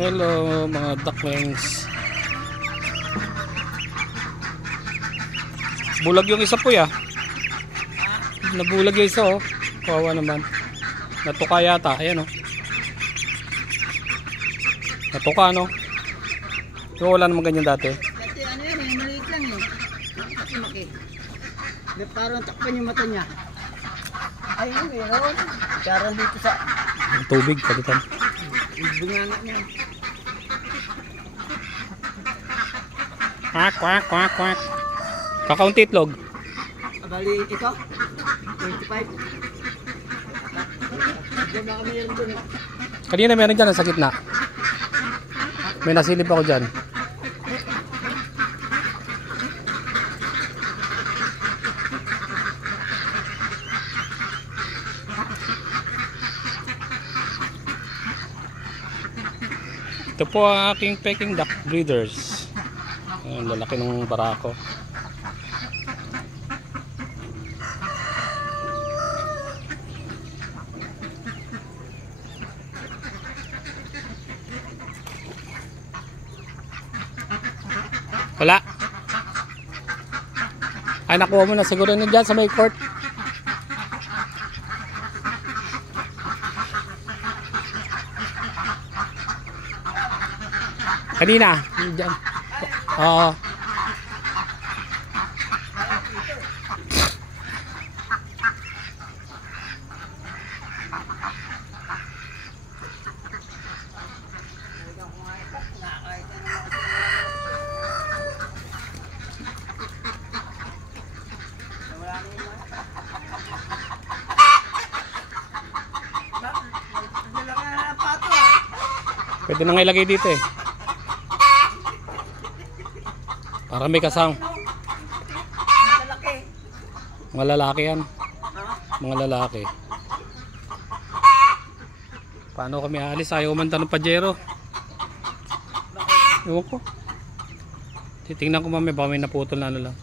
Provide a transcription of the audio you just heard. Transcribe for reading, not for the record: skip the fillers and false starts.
Hello mga ducklings. Bulag yung isa po ya. Nabulag yung isa oh. Kawawa naman. Natuka yata. Ayan oh. Natuka no. Yung wala naman ganyan dati. Kasi ano yan eh, maliit lang eh. Laki. Parang takpan yung mata niya. Ayun meron. Parang dito sa Tubig palitan. bunganga niya. Quack quack quack quack. Kakaunti itlog. Bali ito 25. Diyan na kami meron dun. Kanina meron dyan sa gitna. May nasilip ako dyan. Ito po ang aking Peking duck breeders. Ang lalaki ng barako. Wala. Ay nakuha mo na siguro na dyan sa may court. Kanina, diyan. Oo. Pwede nang ilagay dito eh. Para may kasang. Mga lalaki yan. Mga lalaki. Paano kami aalis? Ayaw umanta ng pajero. Ewan ko. Titingnan ko mamaya baka may naputol na ano lang.